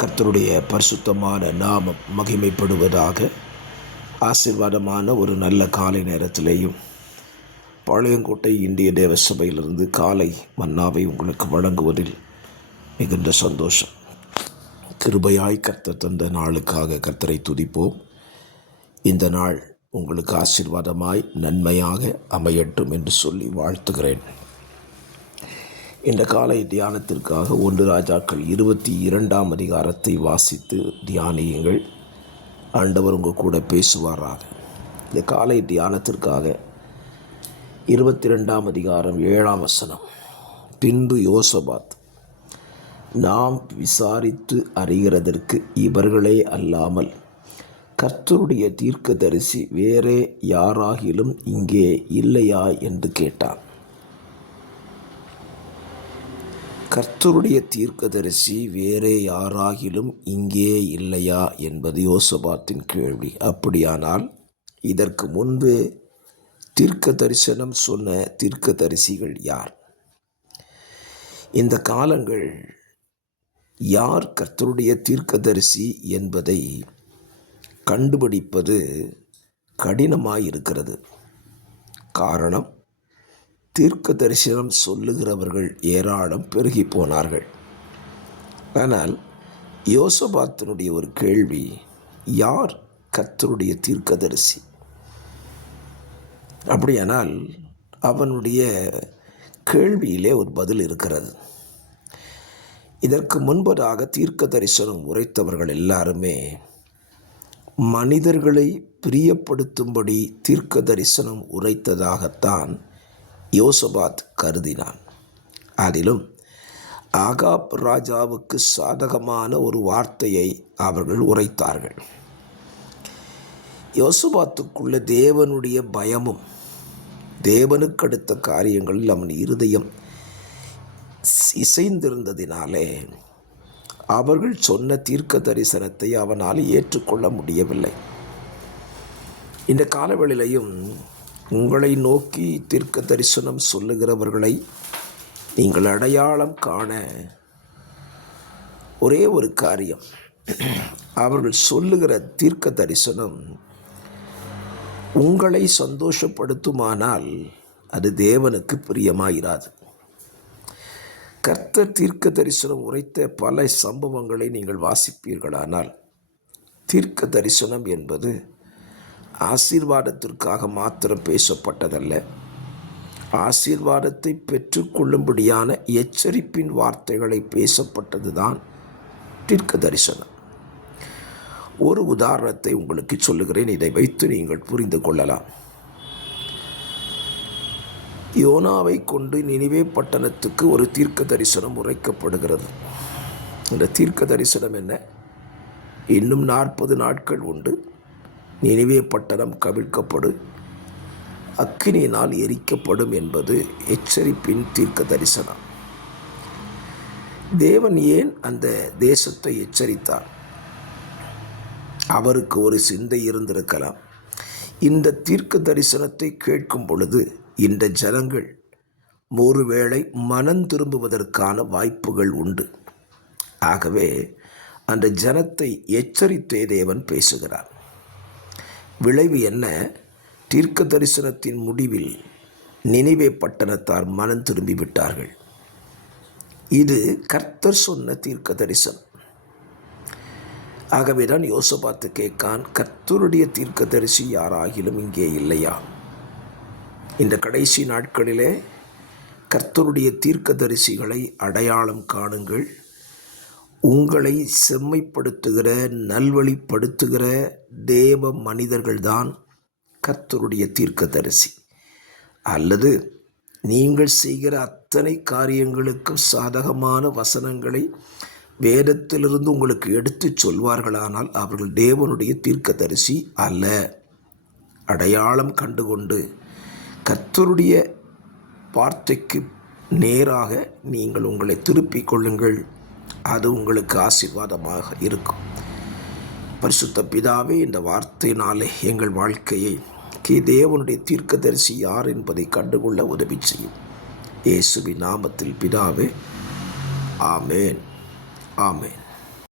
கர்த்தருடைய பரிசுத்தமான நாமம் மகிமைப்படுவதாக. ஆசீர்வாதமான ஒரு நல்ல காலை நேரத்திலேயும் பாளையங்கோட்டை இந்திய தேவ சபையிலிருந்து காலை மன்னாவை உங்களுக்கு வழங்குவதில் மிகுந்த சந்தோஷம். கிருபையாய் கர்த்தர் தந்த நாளுக்காக கர்த்தரை துதிப்போம். இந்த நாள் உங்களுக்கு ஆசீர்வாதமாய் நன்மையாக அமையட்டும் என்று சொல்லி வாழ்த்துகிறேன். இந்த காலை தியானத்திற்காக 1 ராஜாக்கள் 22ஆம் அதிகாரத்தை வாசித்து தியானியுங்கள். ஆண்டவர் உங்கள் கூட பேசுவாராக. இந்த காலை தியானத்திற்காக 22ஆம் அதிகாரம் 7ஆம் வசனம். பின்பு யோசபாத், நாம் விசாரித்து அறிகிறதற்கு இவர்களே அல்லாமல் கர்த்தருடைய தீர்க்கதரிசி வேறே யாராகிலும் இங்கே இல்லையா என்று கேட்டான். கர்த்தருடைய தீர்க்கதரிசி வேறே யாராகிலும் இங்கே இல்லையா என்பது யோசபாத்தின் கேள்வி. அப்படியானால் இதற்கு முன்பு தீர்க்க தரிசனம் சொன்ன தீர்க்கதரிசிகள் யார்? இந்த காலங்கள் யார் கர்த்தருடைய தீர்க்கதரிசி என்பதை கண்டுபிடிப்பது கடினமாயிருக்கிறது. காரணம், தீர்க்க தரிசனம் சொல்லுகிறவர்கள் ஏராளம் பெருகி போனார்கள். ஆனால் யோசபாத்தினுடைய ஒரு கேள்வி, யார் கர்த்தருடைய தீர்க்கதரிசி? அப்படியானால் அவனுடைய கேள்வியிலே ஒரு பதில் இருக்கிறது. இதற்கு முன்பதாக தீர்க்க தரிசனம் உரைத்தவர்கள் எல்லாருமே மனிதர்களை பிரியப்படுத்தும்படி தீர்க்க தரிசனம் உரைத்ததாகத்தான் யோசபாத் கருதினான். அதிலும் ஆகாப் ராஜாவுக்கு சாதகமான ஒரு வார்த்தையை அவர்கள் உரைத்தார்கள். யோசபாத்துக்குள்ள தேவனுடைய பயமும் தேவனுக்கு அடுத்த காரியங்களில் அவன் இருதயம் இசைந்திருந்ததினாலே அவர்கள் சொன்ன தீர்க்க தரிசனத்தை அவனால் ஏற்றுக்கொள்ள முடியவில்லை. இந்த காலவெளியிலையும் உங்களை நோக்கி தீர்க்க தரிசனம் சொல்லுகிறவர்களை நீங்கள் அடையாளம் காண ஒரே ஒரு காரியம், அவர்கள் சொல்லுகிற தீர்க்க தரிசனம் உங்களை சந்தோஷப்படுத்துமானால் அது தேவனுக்கு பிரியமாயிராது. கர்த்தர் தீர்க்க தரிசனம் உரைத்த பல சம்பவங்களை நீங்கள் வாசிப்பீர்களானால், தீர்க்க தரிசனம் என்பது ஆசீர்வாதத்திற்காக மாத்திரம் பேசப்பட்டதல்ல, ஆசீர்வாதத்தை பெற்றுக்கொள்ளும்படியான எச்சரிப்பின் வார்த்தைகளை பேசப்பட்டது தான் தீர்க்க தரிசனம். ஒரு உதாரணத்தை உங்களுக்கு சொல்லுகிறேன், இதை வைத்து நீங்கள் புரிந்து கொள்ளலாம். யோனாவை கொண்டு நினிவே பட்டணத்துக்கு ஒரு தீர்க்க தரிசனம் உரைக்கப்படுகிறது. இந்த தீர்க்க தரிசனம் என்ன? இன்னும் 40 நாட்கள் உண்டு, நினிவே பட்டணம் கவிழ்க்கப்படு, அக்கினியினால் எரிக்கப்படும் என்பது எச்சரிப்பின் தீர்க்க தரிசனம். தேவன் ஏன் அந்த தேசத்தை எச்சரித்தார்? அவருக்கு ஒரு சிந்தை இருந்திருக்கலாம். இந்த தீர்க்க தரிசனத்தை கேட்கும் பொழுது இந்த ஜனங்கள் ஒருவேளை மனம் திரும்புவதற்கான வாய்ப்புகள் உண்டு. ஆகவே அந்த ஜனத்தை எச்சரித்தே தேவன் பேசுகிறார். விளைவு என்ன? தீர்க்க தரிசனத்தின் முடிவில் நினிவே பட்டணத்தார் மனம் திரும்பி விட்டார்கள். இது கர்த்தர் சொன்ன தீர்க்க தரிசனம். ஆகவேதான் யோசபாத்து கேட்கான், கர்த்தருடைய தீர்க்க தரிசி யாராகிலும் இங்கே இல்லையா? இந்த கடைசி நாட்களிலே கர்த்தருடைய தீர்க்க தரிசிகளை அடையாளம் காணுங்கள். உங்களை செம்மைப்படுத்துகிற நல்வழிப்படுத்துகிற தேவ மனிதர்கள்தான் கர்த்தருடைய தீர்க்கதரிசி. அல்லது நீங்கள் செய்கிற அத்தனை காரியங்களுக்கும் சாதகமான வசனங்களை வேதத்திலிருந்து உங்களுக்கு எடுத்து சொல்வார்களானால் அவர்கள் தேவனுடைய தீர்க்கதரிசி அல்ல. அடையாளம் கண்டுகொண்டு கர்த்தருடைய வார்த்தைக்கு நேராக நீங்கள் உங்களை திருப்பிக் கொள்ளுங்கள். அது உங்களுக்கு ஆசீர்வாதமாக இருக்கும். பரிசுத்த பிதாவே, இந்த வார்த்தையினாலே எங்கள் வாழ்க்கையை தேவனுடைய தீர்க்கதரிசி யார் என்பதை கண்டுகொள்ள உதவி செய்யும். இயேசுவின் நாமத்தில் பிதாவே, ஆமேன், ஆமேன்.